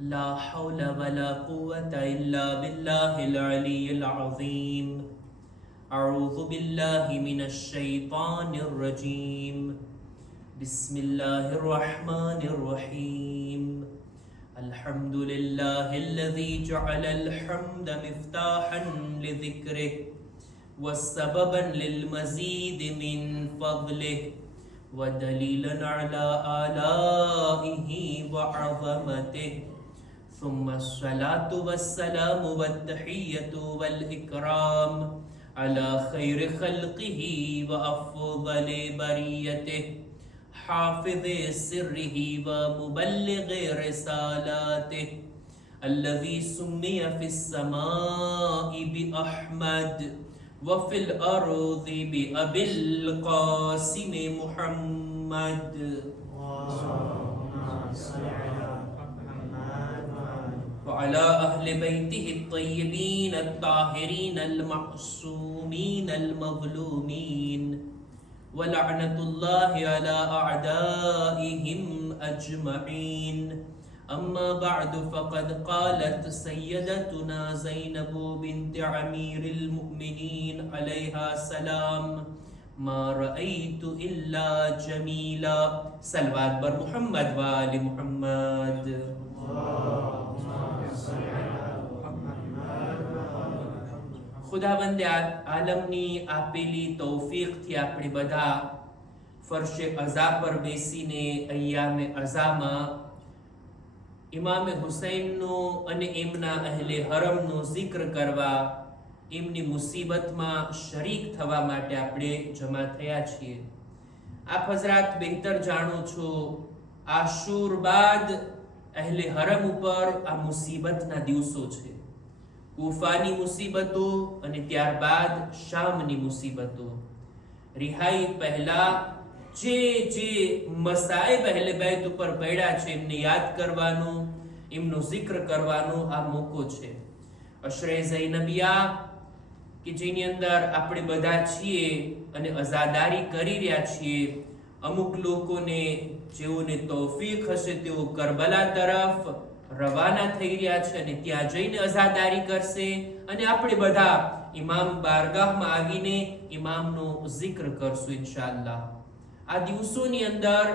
ला हौल वला कुव्वता इल्ला बिल्लाहिल अलिय्यिल अज़ीम। अऊज़ु बिल्लाहि मिनश शैतानिर रजीम। बिस्मिल्लाहिर रहमानिर रहीम। अल्हम्दुलिल्लाहिल्लज़ी जअलल हम्द मिफ्ताहन लिज़िक्रिहि वस्सबबन लिलमज़ीद मिन फ़ज़लिहि वदलीलन अला आलाइहि वअज़मतिहि। सुम्मा अस्सलातु वस्सलामु वत्तहिय्यतु वल इकराम अला खैरि खल्क़िहि व अफ़ज़लि बरियतिहि हाफ़िज़ि सिर्रिहि व मुबल्लिग़ि रिसालातिहि अल्लज़ी सुम्मिय फ़िस्समाइ बिअहमद व फ़िल अर्ज़ि बिअबिल क़ासिम मुहम्मद। वअला अहलि बैतिहि अत्तय्यबीन अत्ताहिरीन अल-मअसूमीन अल-मज़लूमीन वलअनतुल्लाहि अला अअदाइहिम अजमईन। अम्मा बअदु फ़क़द क़ालत सय्यदतुना ज़ैनब बिन्त अमीरिल मुअमिनीन अलैहा सलाम मा रअयतु इल्ला जमीला। सलवात बर मुहम्मद व आलि मुहम्मद। खुदावंदे आलमनी आपेली तौफीकथी આપણે બધા ફરશે અઝા પર બેસીને અય્યામે અઝામાં ઇમામે હુસૈનનો અને એમના અહેલે હરમનો zikr કરવા, એમની મુસીબતમાં શરીક થવા માટે આપણે જમા થયા છીએ। આપ હઝરાત બહેતર જાણો છો, આશુર બાદ અહેલે હરમ ઉપર આ મુસીબતના દિવસો છે। કૂફાની મુસીબતો અને ત્યારબાદ શામની મુસીબતો। રિહાઈ પહેલા જે જે મસાઈબ અહેલે બેત ઉપર પડ્યા છે એમને યાદ કરવાનો, એમનો zikr કરવાનો આ મોકો છે। અશરે ઝૈનબિયા કે જેની અંદર આપણે બધા છીએ અને અઝાદારી કરી રહ્યા છીએ। અમુક લોકોને જેઓને તૌફીક હશે તેઓ કરબલા તરફ રવાના થઈ રહ્યા છે અને ત્યાં જઈને અઝાદારી કરશે અને આપણે બધા ઇમામ બારગાહમાં આવીને ઇમામનો zikr કરશું ઇન્શાઅલ્લાહ। આ દિવસોની અંદર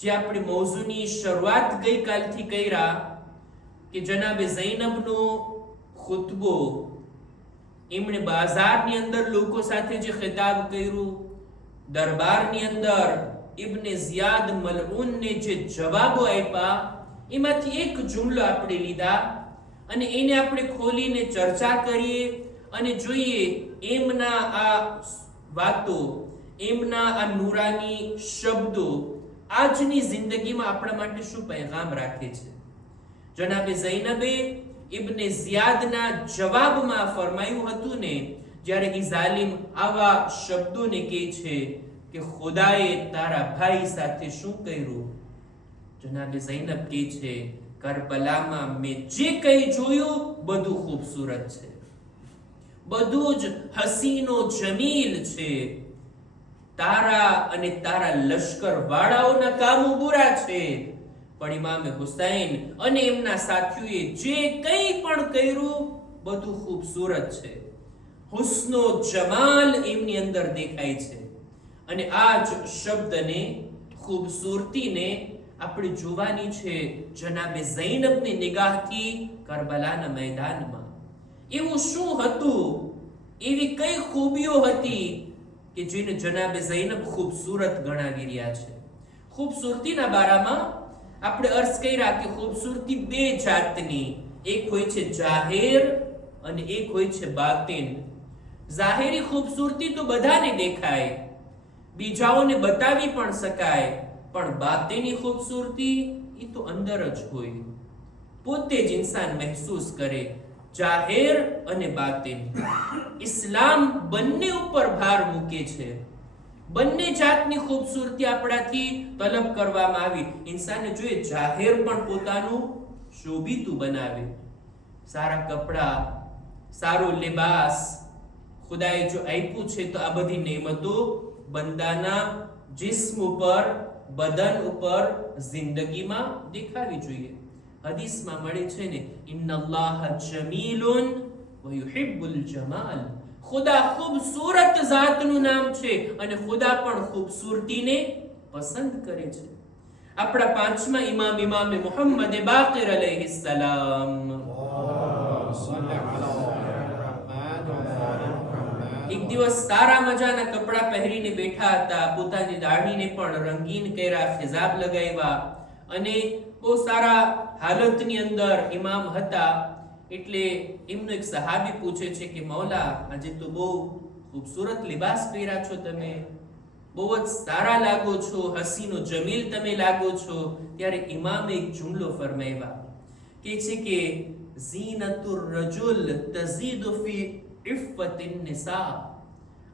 જે આપણે મૌઝુની શરૂઆત ગઈકાલથી કર્યા કે જનાબે ઝૈનબનો ખુતબો, એમણે બાજારની અંદર લોકો સાથે જે ખિતાબ કર્યું, દરબારની અંદર ઇબ્ને ઝિયાદ મલઉનને જે જવાબો આપ્યા, એમાંથી એક જુમલો આપણે લીધા અને એને આપણે ખોલીને ચર્ચા કરીએ અને જોઈએ એમના આ વાતો, એમના આ નૂરાની શબ્દો આજની જિંદગીમાં આપણા માટે શું પૈગામ રાખે છે। જનાબે ઝૈનબે ઇબ્ને ઝિયાદના જવાબમાં ફરમાયું હતું ને, જ્યારે ઈ ઝાલિમ આવા શબ્દોને કહે છે કે ખુદાએ તારા ભાઈ સાથે શું કર્યું, જનાબે ઝૈનબ કહે છે કરબલામાં મેં જે કંઈ જોયું બધું ખૂબસૂરત છે, બધું જ હસીનો જમીલ છે। તારા અને તારા લશ્કર વાળાઓના કામો બુરા છે, પણ ઇમામે હુસૈન અને એમના સાથીઓએ જે કંઈ પણ કર્યું બધું ખૂબસૂરત છે। હુસ્નો જમાલ એમની અંદર દેખાય છે અને આ જ શબ્દને, ખૂબસૂરતીને આપણે જોવાની છે જનાબે ઝૈનબની નિગાહથી કરબલાના મેદાનમાં। એવું શું હતું, એવી કઈ ખૂબીઓ હતી કે જેને જનાબે ઝૈનબ ખૂબસૂરત ગણાવી રહ્યા છે। ખૂબસૂરતીના બારામાં આપણે અર્થ કર્યા કે ખૂબસૂરતી બે જાતની, એક હોય છે જાહેર અને એક હોય છે બાતિન। જાહેરી ખૂબસૂરતી તો બધાને દેખાય, બીજાઓને બતાવી પણ શકાય, પણ બાતિની ખૂબસૂરતી એ તો અંદર જ હોય, પોતે જ ઇન્સાન મહેસૂસ કરે। જાહેર અને બાતિન, ઇસ્લામ બંને ઉપર ભાર મૂકે છે। બંને જાતની ખૂબસૂરતી આપણાથી તલબ કરવામાં આવી। ઇન્સાને જોઈએ જાહેર પણ પોતાનું શોભીતું બનાવે, સારા કપડા, સારો લિબાસ, ખુદાએ જો આપ્યું છે તો આ બધી નેમતો બંદાના जिस्म पर, बदन ऊपर जिंदगी में देखावी જોઈએ। હદીસમાં મળે છે ને, ઇન્નલ્લાહ જમીલુન વ યુહિબ્બુલ જમાલ. ખુદા ખૂબસૂરત જાતનું નામ છે અને ખુદા પણ ખૂબસૂરતીને પસંદ કરે છે. આપણા પાંચમા ઇમામ મુહમ્મદ બાકિર અલૈહિસ સલામ એક દિવસ સારા મજાના કપડા પહેરીને બેઠા હતા. પોતાની દાઢીને પણ રંગીન કર્યા, ખિજાબ લગાવ્યા અને બહુ સારા હાલતની અંદર ઇમામ હતા. એટલે એમનો એક સહાબી પૂછે છે કે મૌલા, આજે તો બહુ ખૂબસૂરત લિબાસ પહેર્યા છો તમે, બહુ જ સારા લાગો છો, હસીનો જમીલ તમે લાગો છો. ત્યારે ઇમામે એક જુમલો ફરમાવ્યા કે છે કે ઝીનતુર રજુલ તઝીદુ ફી ઇફ્ફતિન નિસા.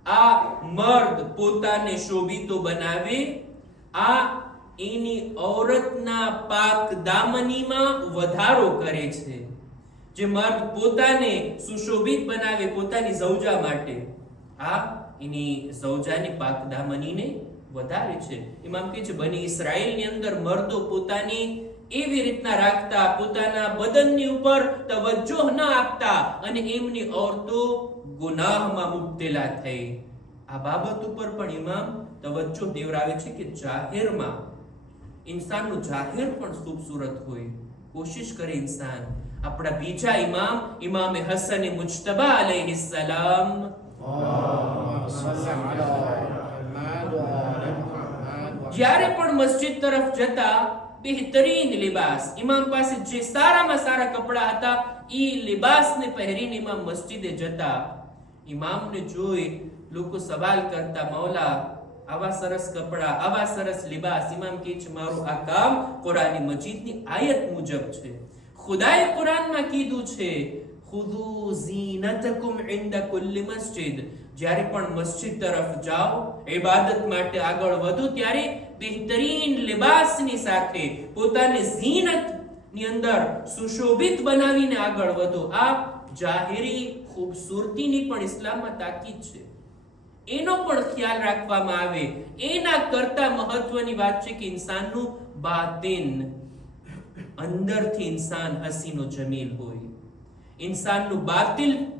આ મર્દ પોતાને શોભિતો બનાવે, આ એની ઔરતના પાક દામનીમાં વધારો કરે છે. જે મર્દ પોતાને સુશોભિત બનાવે પોતાની ઝૌજા માટે, આ એની ઝૌજાની પાક દામનીને વધારે છે. ઇમામ કહે છે બની ઇસ્રાઈલની અંદર મર્દો પોતાની એવી રીતના રાખતા, પોતાના બદનની ઉપર તવજ્જો ન આપતા અને એમની ઔરતો ગુનાહમાં મુબ્તલા થઈ. આ બાબત ઉપર પણ ઇમામ તવજ્જો દેવરાવે છે કે જાહેરમાં ઇન્સાનનું જાહેર પણ ખૂબસૂરત હોય. કોશિશ કરે ઇન્સાન. આપણા બીજા ઇમામ હસન મુજતબા અલૈહિસ સલામ જ્યારે પણ મસ્જિદ તરફ જતા બહેતરીન લિબાસ, ઇમામ પાસે જે સારામાં સારા કપડા હતા એ લિબાસને પહેરીને ઇમામ મસ્જિદે જતા. ઇમામને જોઈ લોકો સવાલ કરતા, મૌલા આવા સરસ કપડા, આવા સરસ લિબાસ. ઇમામ કહે છે મારું આ કામ કુરાન મજીદની આયત મુજબ છે. ખુદાએ કુરાનમાં કીધું છે ખુદુ ઝીનતકુમ ઇન્દા કુલ્લી મસ્જિદ. જ્યારે પણ મસ્જિદ તરફ જાઓ, ઇબાદત માટે આગળ વધો, ત્યારે બહેતરીન લિબાસની સાથે પોતાને ઝીનતની અંદર સુશોભિત બનાવીને આગળ વધો. આ જાહેરી ખૂબસૂરતીની પણ ઇસ્લામમાં તાકીદ છે. એનો પણ ખ્યાલ રાખવામાં આવે. એના કરતા મહત્વની વાત છે કે ઇન્સાનનું બાતિન, અંદરથી ઇન્સાન હસીનો જમીલ હોય, ઇન્સાનનું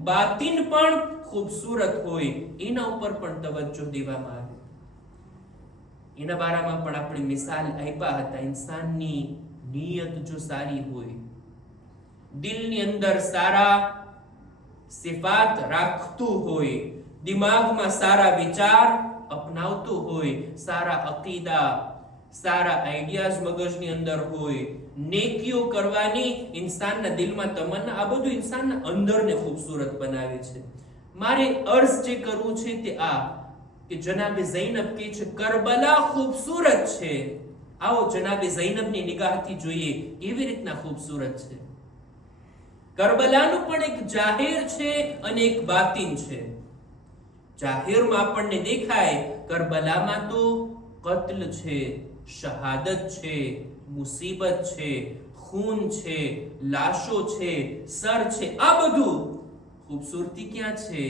બાતિન પણ ખૂબસૂરત હોય. એના ઉપર પણ તવજ્જો દેવામાં આવે. એના બારામાં પણ આપણે મિસાલ આપ્યા હતા. ઇન્સાનની નિયત જો સારી હોય, દિલની અંદર સારા સિફાત રાખતું હોય, દિમાગમાં સારા વિચાર અપનાવતું હોય, સારા અકીદા, સારા આઈડિયાઝ મગજની અંદર હોય, નેકીઓ કરવાની ઇન્સાનના દિલમાં તમન્ના, આ બધું ઇન્સાનના અંદરને ખૂબસૂરત બનાવે છે. મારે અર્ઝ જે કરવું છે તે આ કે જનાબે ઝૈનબ કહે છે કરબલા ખૂબસૂરત છે. આવો જનાબે ઝૈનબની નિગાહથી જોઈએ કેવી રીતના ખૂબસૂરત છે. કરબલાનું પણ એક જાહેર છે અને એક બાતિન છે. જાહેરમાં આપણને દેખાય કરબલામાં તો કત્લ છે, શહાદત છે, મુસીબત છે, ખૂન છે, લાશો છે, સર છે. આ બધું ખૂબસૂરતી ક્યાં છે?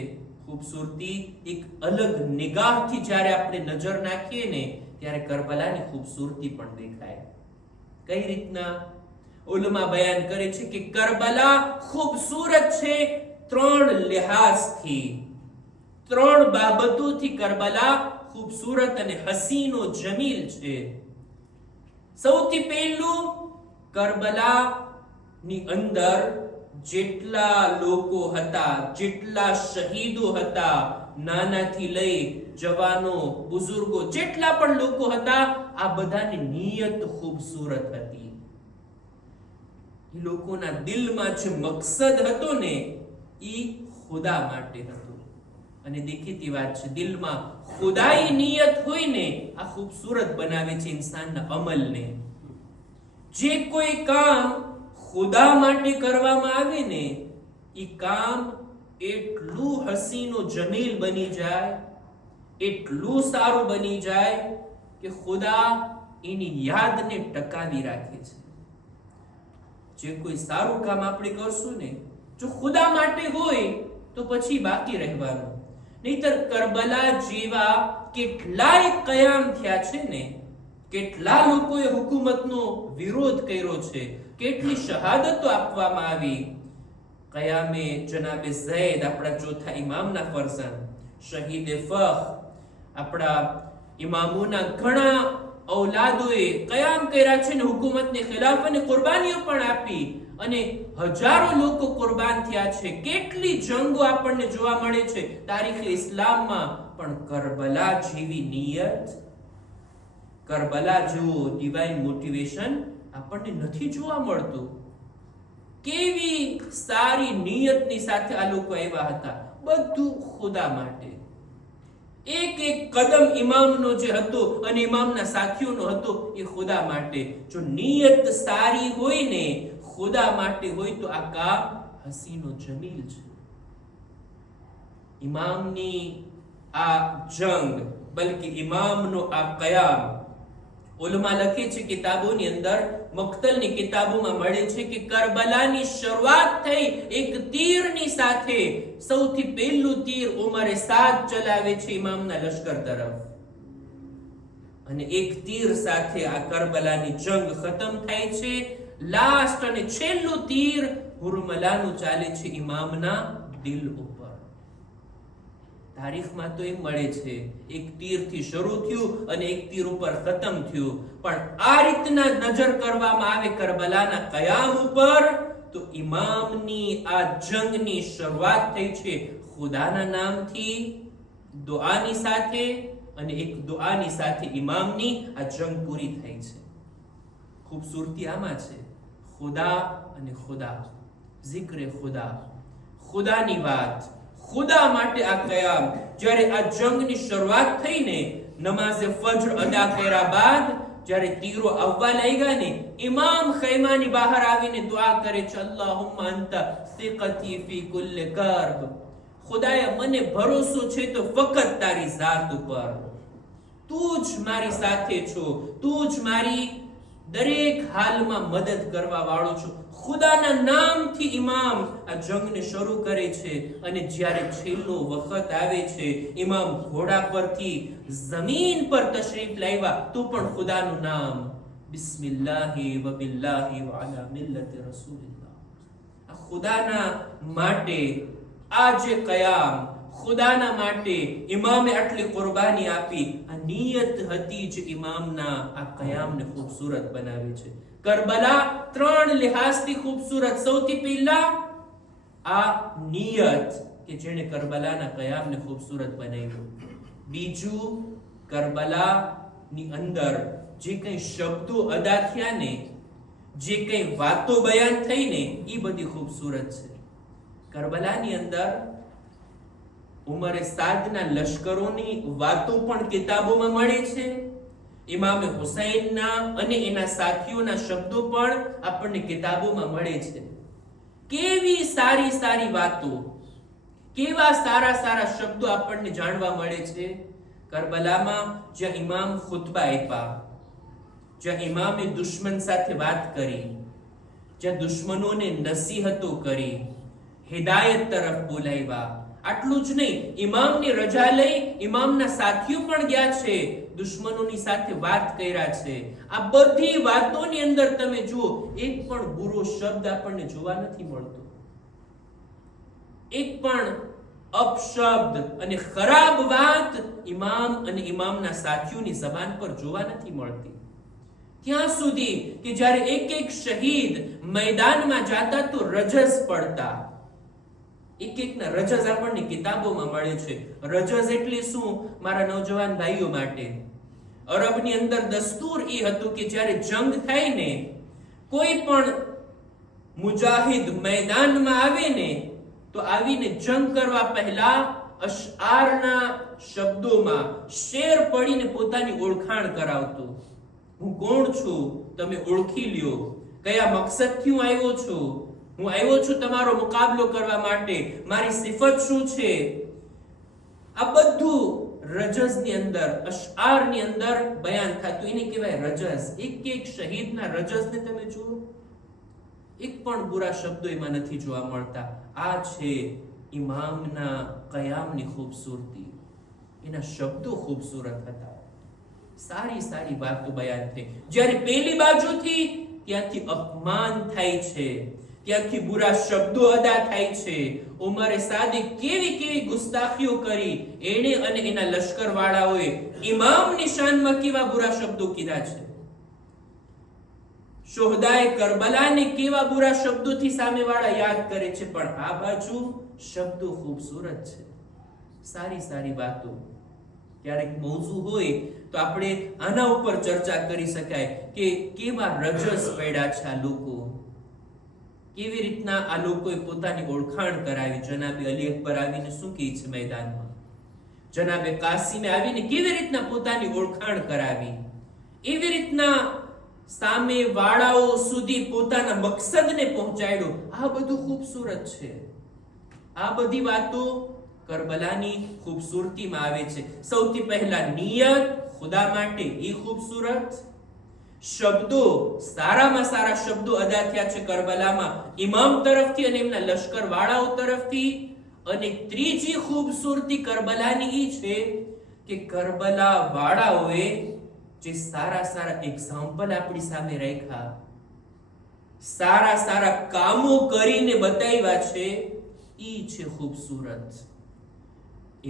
ખૂબસૂરતી એક અલગ નિગાહથી જ્યારે આપણે નજર નાખીએ ને ત્યારે કરબલાની ખૂબસૂરતી પણ દેખાય. કઈ રીતના? ઉલમા બયાન કરે છે કે કરબલા ખૂબસૂરત છે 3 લિહાઝથી, 3 બાબતોથી કરબલા ખૂબસૂરત અને હસીનો જમીલ છે. સૌથી પહેલું, કરબલાની અંદર જેટલા લોકો હતા, જેટલા શહીદો હતા, નાનાથી લઈ જવાનો, બુઝુર્ગો, જેટલા પણ લોકો હતા, આ બધાની નિયત ખૂબસૂરત હતી. એ લોકોના દિલમાં જે મકસદ હતો ને એ ખુદા માટે હતો. અને દેખીતી વાત છે, દિલમાં ખુદાઈ નિયત હોય ને આ ખૂબસૂરત બનાવે છે ઇન્સાનના અમલને. જે કોઈ કામ ખુદા માટે કરવામાં આવે ને એ કામ એટલું હસીનો જમીલ બની જાય, એટલું સારું બની જાય કે ખુદા એની યાદને ટકાવી રાખે છે. જે કોઈ સારું કામ આપણે કરશું ને જો ખુદા માટે હોય તો પછી બાકી રહેવાનું. નહીતર કરબલા જેવા કેટલાય કયામ થયા છે ને, કેટલા લોકોએ હુકુમતનો વિરોધ કર્યો છે, કેટલી શહાદતો આપવામાં આવી. કયામે જનાબે ઝૈદ, આપણા ચોથા ઇમામના ફરઝન, શહીદે ફખ, આપણા ઇમામોના ઘણા ઔલાદોએ કયામ કર્યા છે ને હુકુમતની ખિલાફ અને કુરબાનીઓ પણ આપી અને હજારો લોકો કુરબાન થયા છે. કેટલી જંગો આપણને જોવા મળે છે તારીખે ઇસ્લામમાં, પણ કરબલા જેવી નિયત, કરબલા જેવો ડિવાઇન મોટિવેશન આપણને નથી જોવા મળતું. કેવી સારી નિયતની સાથે આ લોકો આવ્યા હતા, બધું ખુદા માટે. એક એક કદમ ઇમામનો જે હતો અને ઇમામના સાથીઓનો હતો એ ખુદા માટે. જો નિયત સારી હોય ને, ખુદા માટે હોય, તો આ કામ હસીનો જમીલ છે. ઇમામની આ જંગ, બલકે ઇમામનો આ કયામ, ઉલમા લખે છે કિતાબોની અંદર, મક્તલની કિતાબોમાં મળે છે કે કરબલાની શરૂઆત થઈ એક તીરની સાથે. સૌથી પહેલું તીર ઉમરે સાદ ચલાવે છે ઇમામના લશ્કર તરફ, અને એક તીર સાથે આ કરબલાની જંગ ખતમ થાય છે. લાસ્ટ અને છેલ્લું તીર હુરમલાનું ચાલે છે ઇમામના દિલ ઉપર. તારીખમાં તો એમ મળે છે એક તીરથી શરૂ થયું અને એક તીર ઉપર ખતમ થયું, પણ આ રીતના નજર કરવામાં આવે કરબલાના કયામ ઉપર, તો ઇમામની આ જંગની શરૂઆત થઈ છે ખુદાના નામથી, દુઆની સાથે, અને એક દુઆની સાથે ઇમામની આ જંગ પૂરી થઈ છે. ખૂબસૂરતી આમાં છે, ખુદા અને ખુદા, zikre ખુદા, ખુદાની વાત, ખુદા માટે આ કયામ. જ્યારે આ જંગની શરૂઆત થઈને નમાઝે ફજર અદા કર્યા બાદ જ્યારે તીરો આવવા લાગ્યા ને, ઇમામ ખૈમાની બહાર આવીને દુઆ કરે છે, અલ્લાહુમ્મા અંતા સિકતી ફી કુલ્લી કર્બ, ખુદાએ મને ભરોસો છે તો ફક્ત તારી ઝાત ઉપર, તું જ મારી સાથે છો, તું જ મારી દરેક હાલમાં મદદ કરવા વાળો છો. ખુદાના નામથી ઇમામ આ જંગને શરૂ કરે છે. અને જ્યારે છેલ્લો વખત આવે છે, ઇમામ ઘોડા પરથી જમીન પર તશરીફ લાવ્યા, તો પણ ખુદાનું નામ, બિસ્મિલ્લાહી વ બિલ્લાહી વ અલા મિલ્લતિ રસૂલિલ્લાહ. આ ખુદાના માટે આ જે કયામ, ખુદાના માટે ઇમામે આટલી કુરબાની આપી, આ નિયત હતી જ ઇમામના આ કયામને ખૂબસૂરત બનાવે છે. કરબલા ત્રણ લિહાઝથી ખૂબસૂરત. સૌથી પહેલા આ નિયત કે જેણે કરબલાના કયામને ખૂબસૂરત બનાવ્યું. બીજું, કરબલાની અંદર જે કંઈ શબ્દો અદા થયા ને, જે કંઈ વાતો બયાન થઈ ને, એ બધી ખૂબસૂરત છે. કરબલાની અંદર ઉમરે સાદના લશ્કરોની વાતો પણ કિતાબોમાં મળે છે. ઇમામે હુસૈનના અને એના સાથીઓના શબ્દો પણ આપણને કિતાબોમાં મળે છે. કેવી સારી સારી વાતો, કેવા સારા સારા શબ્દો આપણને જાણવા મળે છે. કરબલામાં જ્યાં ઇમામ ખુતબા આપ્યા, જ્યાં ઇમામે દુશ્મન સાથે વાત કરી, જ્યાં દુશ્મનોને નસીહતો કરી, હિદાયત તરફ બોલાવ્યા. આટલું જ નહીં, ઇમામની રજા લઈ ઇમામના સાથીઓ પણ ગયા છે, દુશ્મનોની સાથે વાત કર્યા છે. આ બધી વાતોની અંદર તમે જુઓ, એક પણ બુરો શબ્દ આપણને જોવા નથી મળતો, એક પણ અપશબ્દ અને ખરાબ વાત ઇમામ અને ઇમામના સાથીઓની જબાન પર જોવા નથી મળતી. ત્યાં સુધી કે જ્યારે એક એક શહીદ મેદાનમાં જાતા તો રજસ પડતા. એક એકના રજસ આપણને કિતાબોમાં મળે છે. રજસ એટલે શું મારા નૌજવાન ભાઈઓ માટે? અરબની અંદર દસ્તુર એ હતું કે જ્યારે જંગ થાય ને, કોઈ પણ મુજાહિદ મેદાનમાં આવે ને, તો આવીને જંગ કરવા પહેલા અશઆરના શબ્દોમાં શેર પડીને પોતાની ઓળખાણ કરાવતો. હું કોણ છું, તમે ઓળખી લ્યો. કયા મકસદથી હું આવ્યો છું, હું આવ્યો છું તમારો મુકાબલો કરવા માટે, મારી સિફત શું છે. આ બધું રજસની અંદર, અશઆરની અંદર બયાન થતું. એને કહેવાય રજસ. એક એક શહીદના રજસને તમે જુઓ, એક પણ બુરા શબ્દો એમાં નથી જોવા મળતા. આ છે ઇમામના કયામની ખૂબસૂરતી. એના શબ્દો ખૂબસૂરત હતા, સારી સારી વાતો બયાન થઈ. જ્યારે પેલી બાજુથી ત્યાંથી અપમાન થાય છે, ત્યાંથી બુરા શબ્દો અદા થાય છે. ઉમરે સાદિક કેવી કેવી ગુસ્તાખીઓ કરી, એને અને એના લશ્કર વાળાઓએ ઇમામની શાનમાં કેવા બુરા શબ્દો કીધા છે. શોહદાએ કરબલાને કેવા બુરા શબ્દોથી સામેવાળા યાદ કરે છે. પણ આ બાજુ શબ્દો ખૂબસૂરત છે, સારી સારી વાતો. ક્યારેક મૌજુ હોય તો આપણે આના ઉપર ચર્ચા કરી શકાય કે કેવા રજસ પડ્યા છે આ લોકો, કેવી રીતના આ લોકોએ પોતાની ઓળખાણ કરાવી. જનાબે અલી અકબર આવીને શું કહે છે મેદાનમાં, જનાબે કાસિમે આવીને કેવી રીતના પોતાની ઓળખાણ કરાવી, એવી રીતના સામે વાળાઓ સુધી પોતાના મકસદને પહોંચાડ્યો. આ બધું ખૂબસૂરત છે. આ બધી વાતો કરબલાની ખૂબસૂરતીમાં આવે છે. સૌથી પહેલા નિયત ખુદા માટે, એ ખૂબસૂરત. શબ્દો, સારામાં સારા શબ્દો અદા થયા છે કરબલામાં ઇમામ તરફથી અને એમના લશ્કર વાળાઓ તરફથી. અને ત્રીજી ખૂબસૂરતી કરબલાની એ છે કે કરબલા વાળાઓએ જે સારા સારા એક્ઝામ્પલ આપણી સામે રાખ્યા, સારા સારા કામો કરીને બતાવ્યા છે, ઈ છે ખૂબસૂરત.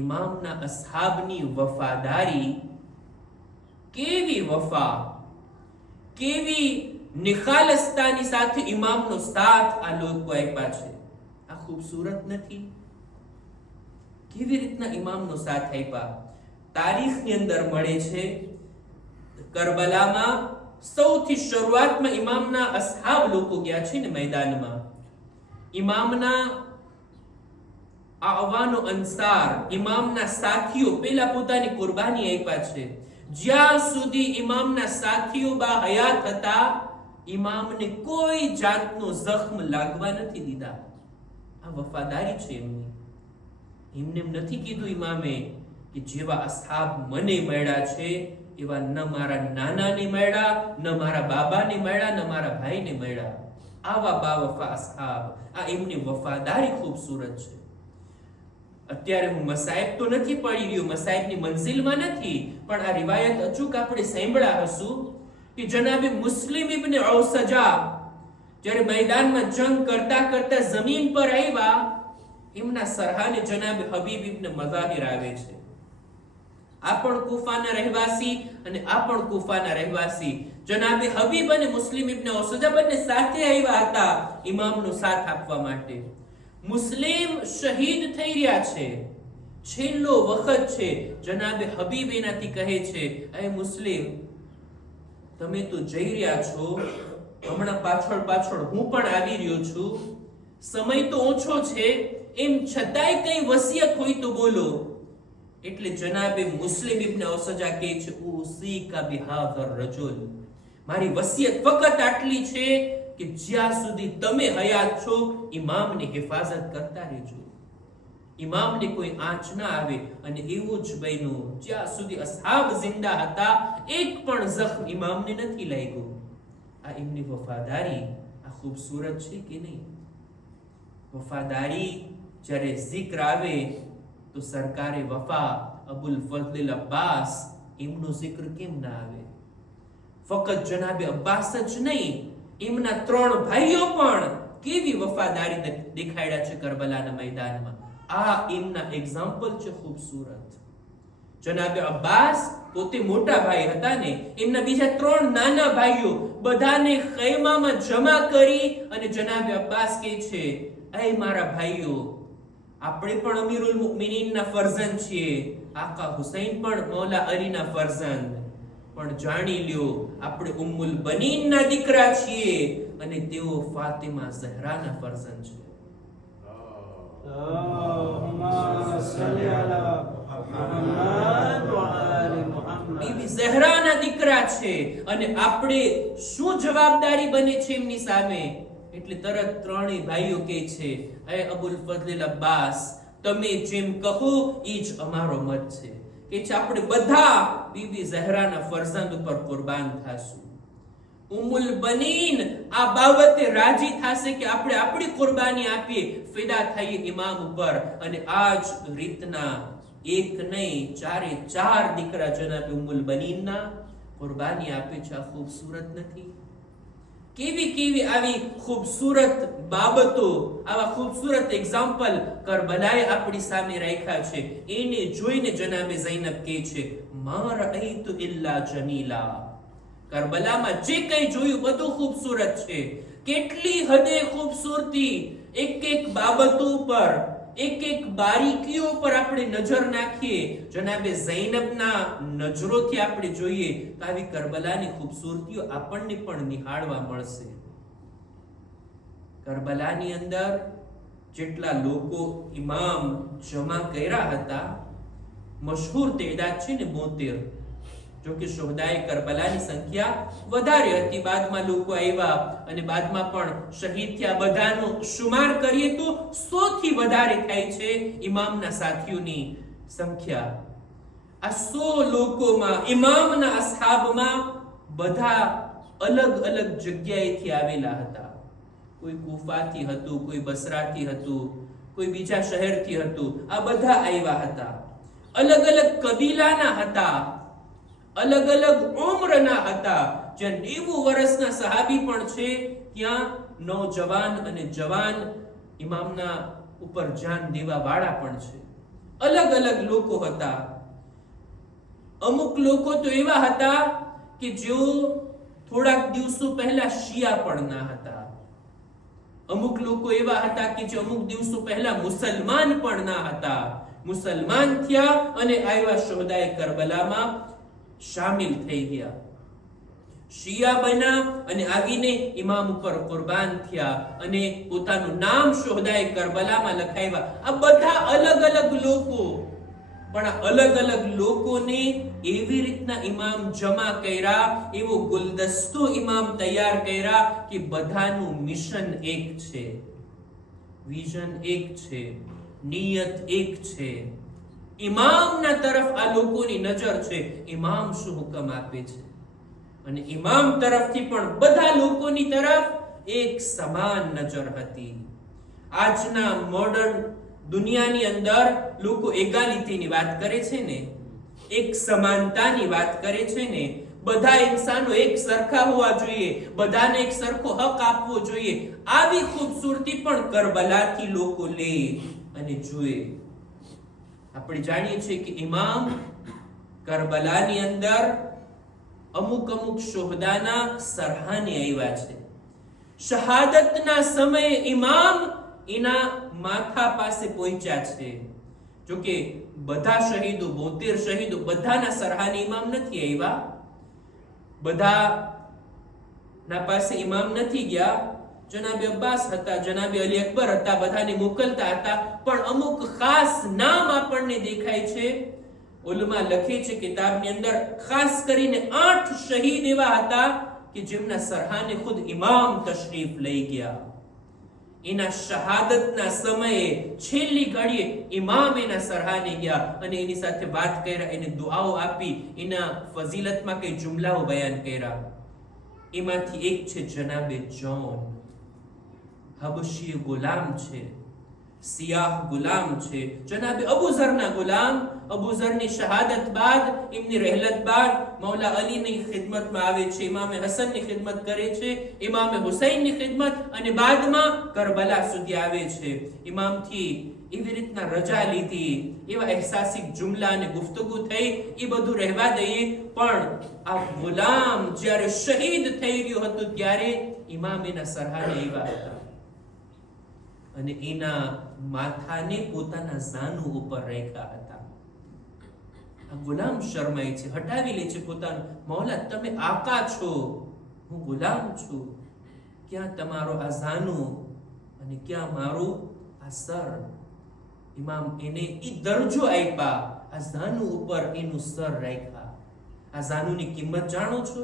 ઇમામના અસહાબની વફાદારી, કેવી વફા, કેવી નિખાલસતાની સાથે ઇમામનો સાથ આ લોકો આપ્યા છે. આ ખૂબસૂરત નથી? કેવી રીતના ઇમામનો સાથ આપ્યા. તારીખની અંદર મળે છે કરબલામાં સૌથી શરૂઆતમાં ઇમામના અસહાબ લોકો ગયા છે ને મેદાનમાં. ઇમામના આવાનો અંસાર, ઇમામના સાથીઓ પેલા પોતાની કુરબાની આપ્યા છે. જ્યાં સુધી ઇમામના સાથીઓ બા હયાત હતા, ઇમામને કોઈ જાતનો જખ્મ લાગવા નથી દીધા. આ વફાદારી છે એમની. એમને નથી કીધું ઇમામે કે જેવા અસહાબ મને મળ્યા છે એવા ન મારા નાનાને મળ્યા, ન મારા બાબાને મળ્યા, ન મારા ભાઈને મળ્યા. આવા બાવફા અસહાબ, આ એમની વફાદારી ખૂબસૂરત છે. અત્યારે હું મસાઈબ તો નથી પડી રહ્યો, મસાઈબની મંઝિલમાં નથી, પણ આ રિવાયત અચૂક આપણે સાંભળ્યા હશું કે જનાબે મુસ્લિમ ઇબ્ન ઔસજા જ્યારે મેદાનમાં જંગ કરતા કરતા જમીન પર આવ્યા, એમના સરહાને જનાબે હબીબ ઇબ્ન મઝાહિર આવે છે. આ પણ કુફાના રહેવાસી અને આ પણ કુફાના રહેવાસી. જનાબે હબીબ અને મુસ્લિમ ઇબ્ન ઔસજા બંને સાથે આવ્યા હતા ઇમામનો સાથ આપવા માટે. મુસ્લિમ શહીદ થઈ રહ્યા છે, છેલ્લો વખત છે. જનાબે હબીબ એનાથી કહે છે, એ મુસ્લિમ, તમે તો જઈ રહ્યા છો, હમણાં પાછળ પાછળ હું પણ આવી રહ્યો છું, સમય તો ઓછો છે, એમ છતાંય કઈ વસિયત હોય તો બોલો. એટલે જનાબે મુસ્લિમ ઇબ્ન ઔસજા કહે છે, ઉસીકા બિહાઝર રજુલ, મારી વસિયત ફક્ત આટલી છે કે જ્યાં સુધી તમે હયાત છો ઇમામની હિફાજત કરતા રહેજો, ઇમામને કોઈ આંચ ના આવે. અને એવું જ બન્યું, જ્યાં સુધી અસહાબ જિંદા હતા એક પણ જખ્મ ઇમામને નથી લાગ્યો. આ એમની વફાદારી, આ ખૂબસૂરત છે કે નહીં? વફાદારી જ્યારે zikr આવે તો સરકારે વફા અબુલ ફઝલ અબ્બાસ, એમનો zikr કેમ ના આવે? ફક્ત જનાબે અબ્બાસ જ નહીં, એમના 3 ભાઈઓ પણ કેવી વફાદારી દેખાડ્યા છે કરબલાના મેદાનમાં. આ એમના એક્ઝામ્પલ છે ખૂબસૂરત. જનાબે અબ્બાસ પોતે મોટા ભાઈ હતા ને, એમના બીજા 3 નાના ભાઈઓ બધાને ખૈમામાં જમા કરી અને જનાબે અબ્બાસ કહે છે, એ મારા ભાઈઓ, આપણે પણ અમીરુલ મુમિનીનના ફરઝંદ છીએ, આકા હુસૈન પણ મૌલા અલીના ફરઝંદ, પણ જાણી લ્યો આપણે ઉમ્મુલ બનીનના દીકરા છીએ અને તેઓ ફાતિમા ઝહરાના ફરઝંદ છે. બીબી ઝહરાના દીકરા છે અને આપણે શું જવાબદારી બને છે એમની સામે? એટલે તરત 3 ભાઈઓ કહે છે, એ અબુલ ફઝલ અબ્બાસ, તમે જેમ કહો એ જ અમારો મત છે કે આપણે બધા બીબી ઝહરાના ફરઝંદ ઉપર કુરબાન થાશું. ઉમ્મુલ બનીન આ બાબતે રાજી થશે કે આપણે આપણી કુરબાની આપીએ, ફિદા થઈએ ઇમામ ઉપર. અને આ જ રીતના એક નહીં 4 દીકરા જનાબ ઉમ્મુલ બનીનના કુરબાની આપે છે. આ ખૂબસૂરત નથી? કેવી કેવી આવી ખૂબસૂરત બાબતો, આવા ખૂબસૂરત એક્ઝામ્પલ કરબલાએ આપણી સામે રાખ્યા છે. એને જોઈને જનાબે ઝૈનબ કહે છે, મા રઅઈતુ ઇલ્લા જમીલા. કરબલામાં જે કંઈ જોયું બધું ખૂબસૂરત છે. કેટલી હદે ખૂબસૂરતી, એક એક બાબતો પર, એક એક બારીકીઓ પર આપણે નજર નાખીએ, જનાબે ઝૈનબના નજરોથી આપણે જોઈએ તો આવી કરબલાની ખૂબસૂરતીઓ આપણને પણ નિહાળવા મળશે. કરબલાની અંદર જેટલા લોકો ઇમામ જમા કર્યા હતા, મશહૂર તેદાદ છે ને 72. જો કે શુહદાએ કરબલાની સંખ્યા વધારે હતી. બાદમાં લોકો આવ્યા અને બાદમાં પણ શહીદ થયા. બધાનો શુમાર કરીએ તો 100 થી વધારે થાય છે ઇમામના સાથીઓની સંખ્યા. આ 100 લોકોમાં, ઇમામના અસહાબમાં બધા અલગ અલગ જગ્યાએથી આવેલા હતા. કોઈ કૂફાથી હતું, કોઈ બસરાથી હતું, કોઈ બીજા શહેરથી હતું. આ બધા આવ્યા હતા. અલગ અલગ કબીલાના હતા, અલગ અલગ ઉમ્રના હતા. જ્યાં 90 વર્ષના સહાબી પણ છે, ત્યાં નૌજવાન અને જવાન ઇમામના ઉપર જાન દેવા વાળા પણ છે. અલગ અલગ લોકો હતા. અમુક લોકો તો એવા હતા કે જેઓ થોડાક દિવસો પહેલા શિયા પણ ના હતા. અમુક લોકો એવા હતા કે જે અમુક દિવસો પહેલા મુસલમાન પણ ના હતા. મુસલમાન થયા અને આવ્યા શુહદાએ કરબલામાં શામિલ થઈ ગયા. શિયા બન્યા અને આવીને ઇમામ ઉપર કુરબાન થયા અને પોતાનું નામ શુહદાએ કરબલામાં લખાવ્યા. આ બધા અલગ અલગ લોકો, પણ આ અલગ અલગ લોકોને એવી રીતના ઇમામ જમા કર્યા, એવો ગુલદસ્તો ઇમામ તૈયાર કર્યા કે બધાનું મિશન એક છે, વિઝન એક છે, નિયત એક છે. ઇમામના તરફ આ લોકોની નજર છે. ઇમામ શું હુકમ આપે છે, અને ઇમામ તરફથી પણ બધા લોકોની તરફ એક સમાન નજર હતી. આજના મોડર્ન દુનિયાની અંદર લોકો એગાલિટીની વાત કરે છે ને, એક સમાનતાની વાત કરે છે ને, બધા ઇન્સાનો એક સરખા હોવા જોઈએ, બધાને એક સરખો હક આપવો જોઈએ. આવી ખૂબસૂરતી પણ કરબલાથી લોકો લે અને જુએ. આપણે જાણીએ છીએ કે ઇમામ કરબલાની અંદર અમુક અમુક શુહદાના સરહાને આવ્યા છે. શહાદતના સમયે ઇમામ એના માથા પાસે પહોંચ્યા છે. જો કે બધા શહીદો, 72 શહીદો, બધાના સરહાને ઇમામ નથી આવ્યા, બધાના પાસે ઇમામ નથી ગયા. જનાબે અબ્બાસ હતા, જનાબે અલી અકબર હતા, બધાને મોકલતા હતા. પણ અમુક ખાસ નામ આપણને દેખાય છે. ઉલમા લખે છે કિતાબની અંદર, ખાસ કરીને 8 શહીદ એવા હતા કે જેમના સરહાને ખુદ ઇમામ તશરીફ લઈ ગયા. એના શહાદતના સમયે છેલ્લી ઘડીએ ઇમામ એના સરહાને ગયા અને એની સાથે વાત કર્યા, એને દુઆઓ આપી, એના ફઝીલતમાં કઈ જુમલાઓ બયાન કર્યા. એમાંથી એક છે જનાબે જોન. હબશી ગુલામ છે, સિયાહ ગુલામ છે, જનાબે અબુ ઝરના ગુલામ. અબુ ઝરની શહાદત બાદ, એમની રહેલત બાદ મૌલા અલીની ખિદમતમાં આવે છે, ઇમામે હસનની ખિદમત કરે છે, ઇમામે હુસૈનની ખિદમત, અને બાદમાં કરબલા સુધી આવે છે. ઇમામથી એવી રીતના રજા લીધી, એવા અહેસાસિક જુમલા અને ગુફ્તગુ થઈ, એ બધું રહેવા દઈએ. પણ આ ગુલામ જ્યારે શહીદ થઈ રહ્યો હતો ત્યારે ઇમામ એના સરહાને આવ્યા હતા અને એના માથાને પોતાના ઝાનુ ઉપર રાખ્યા હતા. આ ગુલામ શરમાય છે, હટાવી લે છે પોતાનું. મૌલા, તમે આકા છો, હું ગુલામ છું. ક્યાં તમારો આ ઝાનુ અને ક્યાં મારું આ સર? ઇમામ એને ઈ દરજો આપ્યા, આ ઝાનુ ઉપર એનું સર રાખ્યા. આ ઝાનુની કિંમત જાણો છો?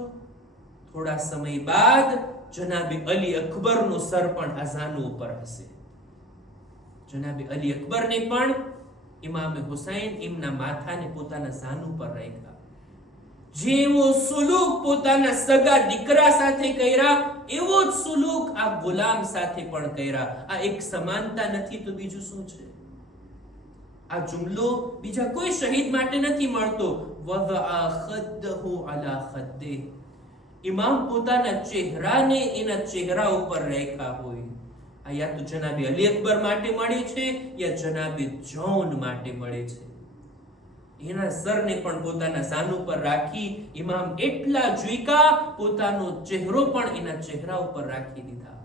થોડા સમય બાદ જનાબે અલી અકબરનો સર પણ આ ઝાનુ ઉપર હશે. જનાબે અલી અકબરને પણ ઇમામે હુસૈન એમના માથાને પોતાના ઝાનુ પર રાખ્યા. જેવો સુલુક પોતાના સગા દીકરા સાથે કર્યા, એવો જ સુલુક આ ગુલામ સાથે પણ કર્યા. આ એક સમાનતા નથી તો બીજું શું છે? આ જુમલો બીજા કોઈ શહીદ માટે નથી મળતો. વદઅ ખદ્દહુ અલા ખદ્દિહ. ઇમામ પોતાના ચહેરાને એના ચહેરા ઉપર રાખ્યા હોય. આ યા તો જનાબે અલી અકબર માટે મળે છે યા જનાબે જોન માટે મળે છે. એના સરને પણ પોતાના સાન ઉપર રાખી ઇમામ એટલા ઝુકા પોતાનો ચહેરો પણ એના ચહેરા ઉપર રાખી દીધા.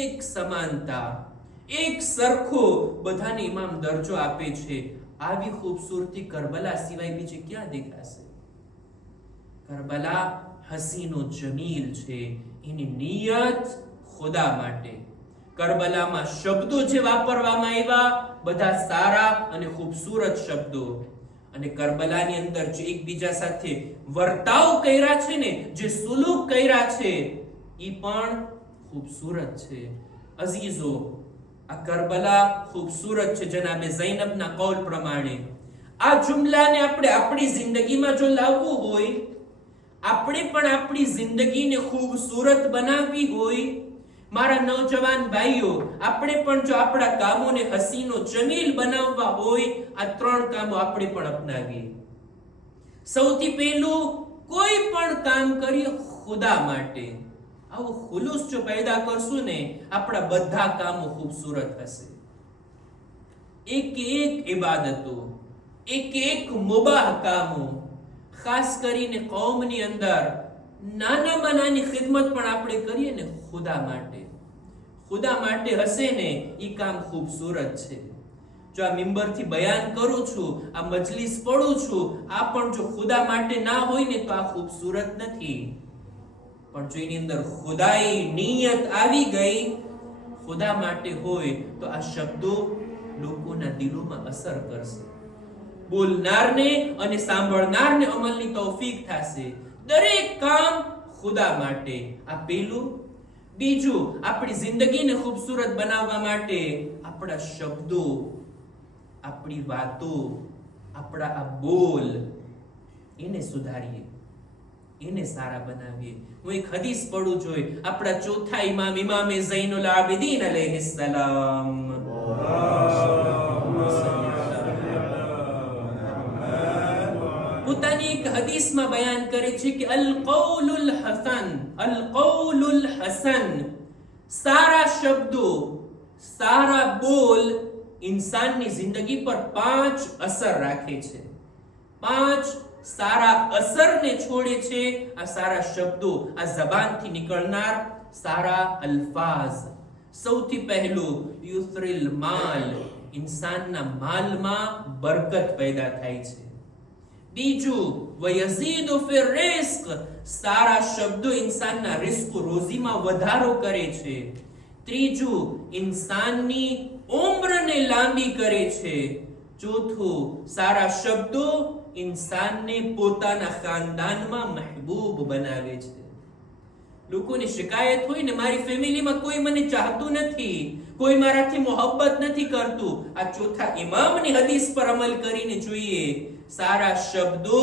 એક સમાનતા, એક સરખો બધાને ઇમામ દરજ્જો આપે છે. આવી ખૂબસૂરતી કરબલા સિવાય બીજે ક્યાં દેખાશે? કરબલા હસીનો જમીલ છે. એની નિયત ખુદા માટે. કરબલામાં શબ્દો જે વાપરવામાં આવ્યા બધા સારા અને ખૂબસૂરત શબ્દો, અને કરબલાની અંદર જે એકબીજા સાથે વર્તાવ કર્યા છે ને, જે સુલુક કર્યા છે એ પણ ખૂબસૂરત છે. અઝીઝો, આ કરબલા ખૂબસૂરત છે. જનાબે ઝૈનબના કૌલ પ્રમાણે આ જુમલાને આપણે આપણી જિંદગીમાં જો લાવવું હોય, આપણે પણ આપણી જિંદગીને ખૂબસૂરત બનાવવી હોય, મારા નૌજવાન ભાઈઓ, આપણે પણ જો આપણા કામોને હસીનો જમીલ બનાવવા હોય, આ 3 કામો આપણે પણ અપનાવીએ. સૌથી પહેલું, કોઈ પણ કામ કરીએ ખુદા માટે. આવો ખુલુસ જો પેદા કરશું ને, આપણા બધા કામો ખૂબસૂરત હશે. એક ઇબાદતો, એક મુબાહ કામો, ખાસ કરીને કૌમની અંદર નાનામાં નાની ખિદમત પણ આપણે કરીએ ને ખુદા માટે હશે ને, એ કામ ખૂબસૂરત છે. જો આ મિંબરથી બયાન કરું છું, આ મજલિસ પઢું છું, આ પણ જો ખુદા માટે ના હોય ને તો આ ખૂબસૂરત નથી. પણ જો એની અંદર ખુદાઈ નિયત આવી ગઈ, ખુદા માટે હોય, તો આ શબ્દો લોકોના દિલોમાં અસર કરશે. બોલનારને અને સાંભળનારને અમલની તૌફીક થશે. દરેક કામ ખુદા માટે. આ પહેલું. બીજું, આપણી જિંદગીને ખૂબસૂરત બનાવવા માટે આપણા શબ્દો, આપણી વાતો, આપણા આ બોલ, એને સુધારીએ, એને સારા બનાવીએ. હું એક હદીસ પઢું જોઈ, આપણા ચોથા ઇમામ ઇમામે ઝૈનુલ આબિદીન અલૈહિસ્સલામ પોતાની એક હદીસમાં બયાન કરે છે કે અલ કૌલુલ હસન, સારા શબ્દો, સારા બોલ ઇન્સાનની જિંદગી પર 5 અસર રાખે છે. 5 સારા અસરને છોડે છે આ સારા શબ્દો, આ જબાનથી નીકળનાર સારા અલ્ફાઝ. સૌથી પહેલું, યુસરિલ માલ, ઇન્સાનના માલમાં બરકત પેદા થાય છે. બીજું, વયઝીદુ ફિર રિઝ્ક, સારા શબ્દો ઇન્સાનના રિઝ્ક રોજીમાં વધારો કરે છે. ત્રીજું, ઇન્સાનની ઉમ્રને લાંબી કરે છે. ચોથું, સારા શબ્દો ઇન્સાનને પોતાના ખાનદાનમાં મહેબૂબ બનાવે છે. લોકોની શિકાયત હોય ને, મારી ફેમિલીમાં કોઈ મને ચાહતું નથી, કોઈ મારાથી મોહબ્બત નથી કરતું. આ ચોથા ઇમામની હદીસ પર અમલ કરીને જોઈએ, સારા શબ્દો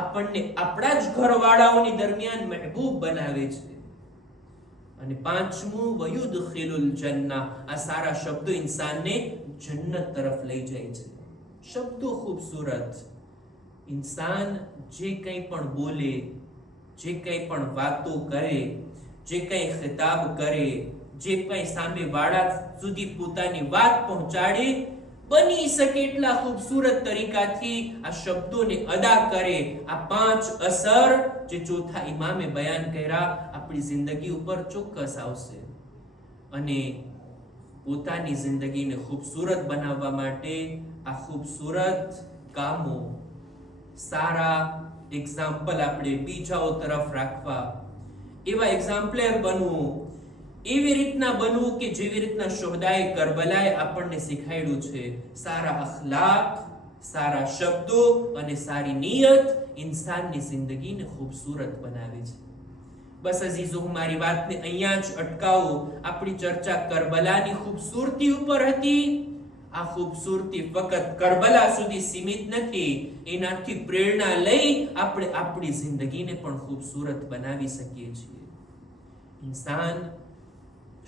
આપણને આપણા જ ઘરવાળાઓની દરમિયાન મહેબૂબ બનાવે છે. અને પાંચમું, વયુદખિલુલ જન્નહ, આ સારા શબ્દો ઇન્સાનને જન્નત તરફ લઈ જાય છે. શબ્દો ખૂબસૂરત. ઇન્સાન જે કંઈ પણ બોલે, જે કંઈ પણ વાતો કરે, જે કંઈ ખિતાબ કરે, જે કંઈ સામે વાળા સુધી પોતાની વાત પહોંચાડે, બની શકે એટલા ખૂબસૂરત તરીકાથી આ શબ્દોને અદા કરે. આ 5 અસર જે ચોથા ઇમામે બયાન કર્યા, આપણી જિંદગી ઉપર ચોક્કસ આવશે. અને પોતાની જિંદગીને ખૂબસૂરત બનાવવા માટે આ ખૂબસૂરત કામો, સારા એક્ઝામ્પલ આપણે બીજાઓ તરફ રાખવા, એવા એક્ઝામ્પલર બનવું, એવી રીતના બનવું કે જેવી રીતના શુહદાએ કરબલાએ આપણને શીખાડ્યું છે. સારા અખલાક, સારા શબ્દો અને સારી નિયત ઇન્સાનની જિંદગીને ખૂબસૂરત બનાવે છે. બસ અઝીઝો, હું મારી વાતને અહીંયા જ અટકાવું. આપણી ચર્ચા કરબલાની ખૂબસૂરતી ઉપર હતી. આ ખૂબસૂરતી ફક્ત કરબલા સુધી સીમિત નથી. એનાથી પ્રેરણા લઈ આપણે આપણી જિંદગીને પણ ખૂબસૂરત બનાવી શકીએ છીએ. ઇન્સાન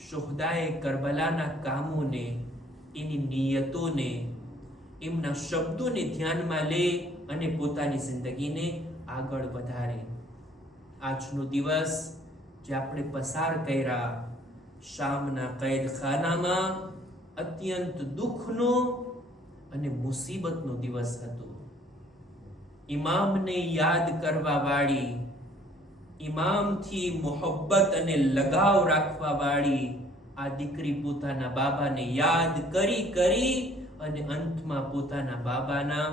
શુહદાએ કરબલાના કામોને, એની નિયતોને, એમના શબ્દોને ધ્યાનમાં લે અને પોતાની જિંદગીને આગળ વધારે. આજનો દિવસ જે આપણે પસાર કર્યા શામના કૈદખાનામાં અત્યંત દુઃખનો અને મુસીબતનો દિવસ હતો. ઇમામને યાદ કરવા વાળી, ઇમામથી મોહબ્બત અને લગાવ રાખવા વાળી આ દીકરી પોતાના બાબાને યાદ કરી અને અંતમાં પોતાના બાબાના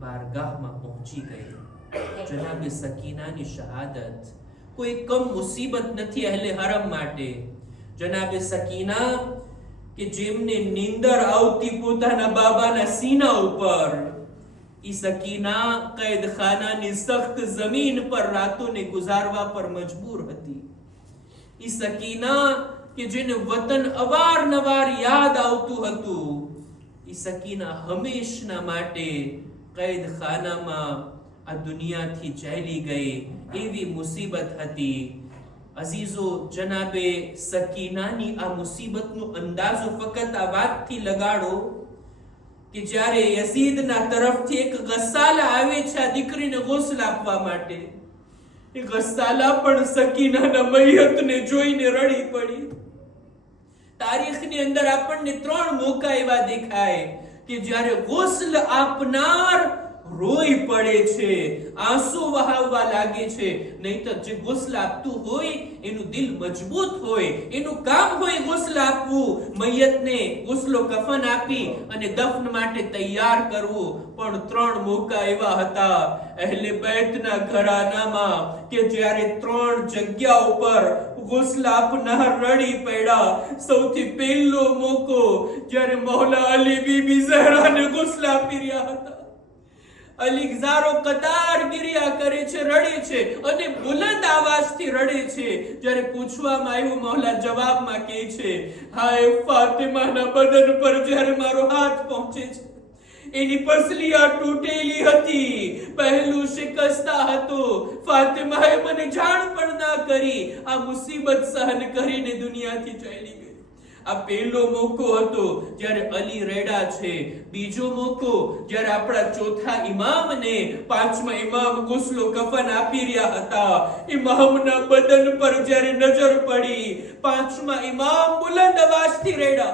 બારગાહમાં પહોંચી ગઈ. જનાબે સકીનાની શહાદત કોઈ કમ મુસીબત નથી અહેલે હરમ માટે. જનાબે સકીના કે જેમને નીંદર આવતી પોતાના બાબાના સીના ઉપર, ઈ સકીના કૈદખાનાની સખ્ત જમીન પર રાતોને ગુજારવા પર મજબૂર હતી. ઈ સકીના કે જેને વતન અવારનવાર યાદ આવતું હતું, ઈ સકીના હંમેશના માટે કૈદખાનામાં આ દુનિયાથી ચાલી ગઈ એવી મુસીબત હતી. અઝીઝો, જનાબે સકીનાની આ મુસીબતનો અંદાજો ફક્ત આ વાતથી લગાડો કે જ્યારે યઝીદના તરફથી એક ગસ્સાલા આવે છે આ દીકરીને ગોસલ આપવા માટે, એ ગસ્સાલા પણ સકીનાના મૈયતને જોઈને રડી પડી. તારીખની અંદર આપણને 3 મોકા એવા દેખાય કે જ્યારે ગોસલ આપનાર રોઈ પડે છે, આંસુ વહાવવા લાગે છે. નહીતર જે ગોસલ આપતું હોય એનું દિલ મજબૂત હોય, એનું કામ હોય ગોસલ આપવું, મૈયતને ગોસલો કફન આપી અને દફન માટે તૈયાર કરવું. પણ 3 મોકા એવા હતા અહેલે બૈતના ઘરાનામાં કે જ્યારે 3 જગ્યા ઉપર ગોસલ આપનાર રડી પડ્યા. સૌથી પહેલો મોકો જ્યારે મૌલા અલી બીબી ઝહરાને ગોસલ આપી રહ્યા હતા. અલી હજારો કતાર ગિરિયા કરે છે, રડે છે અને બુલંદ અવાજથી રડે છે. જ્યારે પૂછવામાં આવ્યું, મૌલા જવાબમાં કહે છે, હાય ફાતિમાના બદન પર જ્યારે મારો હાથ પહોંચે છે, એની પસલિયા તૂટેલી હતી, પહેલું શિકસ્તા હતો. ફાતિમાએ મને જાણ પણ ના કરી, આ મુસીબત સહન કરીને દુનિયાથી ચાલી ગઈ. આ પહેલો મોકો હતો જ્યારે અલી રેડા છે. બીજો મોકો જ્યારે આપણા ચોથા ઇમામને, 5મા ઇમામ ગુસ્લો કફન આપી રહ્યા હતા, ઇમામના બદન પર જ્યારે નજર પડી, 5મા ઇમામ બુલંદ અવાજથી રેડા.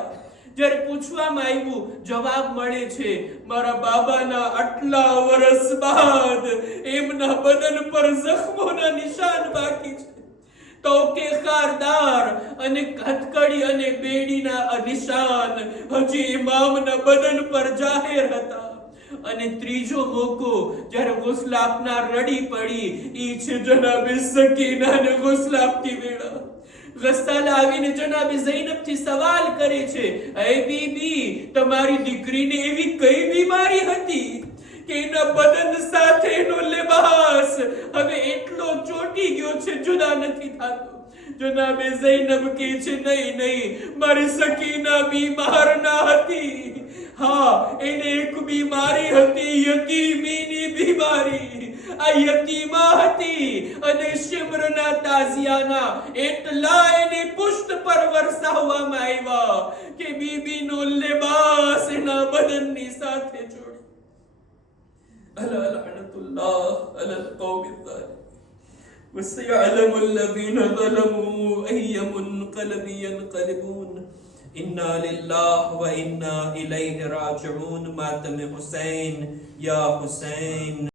જ્યારે પૂછવામાં આવ્યું, જવાબ મળે છે, મારા બાબાના આટલા વર્ષ બાદ એમના બદન પર જખ્મોના નિશાન બાકી છે. તોકે ખારદાર અને હથકડી અને બેડીના નિશાન હજી ઇમામના બદન પર જાહેર હતા. અને ત્રીજો મોકો જ્યારે ગોસલ આપનાર રડી પડી, ઈ છે જનાબે સકીનાને ગોસલ આપતી વેળા. ગસ્સાલા આવીને જનાબે ઝૈનબથી સવાલ કરે છે, એ બીબી, તમારી દીકરીને એવી કઈ બીમારી હતી કે એના બદન સાથેનો લિબાસ હવે એટલો ચોટી ગયો છે, જુદા નથી થતો. જનાબે ઝૈનબ કહે છે, નહીં, મારી સકીના બીમાર ના હતી. હા, એને એક બીમારી હતી, યતીમીની બીમારી. આ યતીમા હતી અને શિમરના તાઝિયાના એટલા એની પુષ્ટ પર વરસાવવામાં આવ્યા કે બીબીનો લિબાસ એના બદનની સાથે જોડી. ألا لعنة الله على القوم الظالمين وسيعلم الذين ظلموا أي منقلب ينقلبون. إنا لله وإنا إليه راجعون. ماتم حسين يا حسين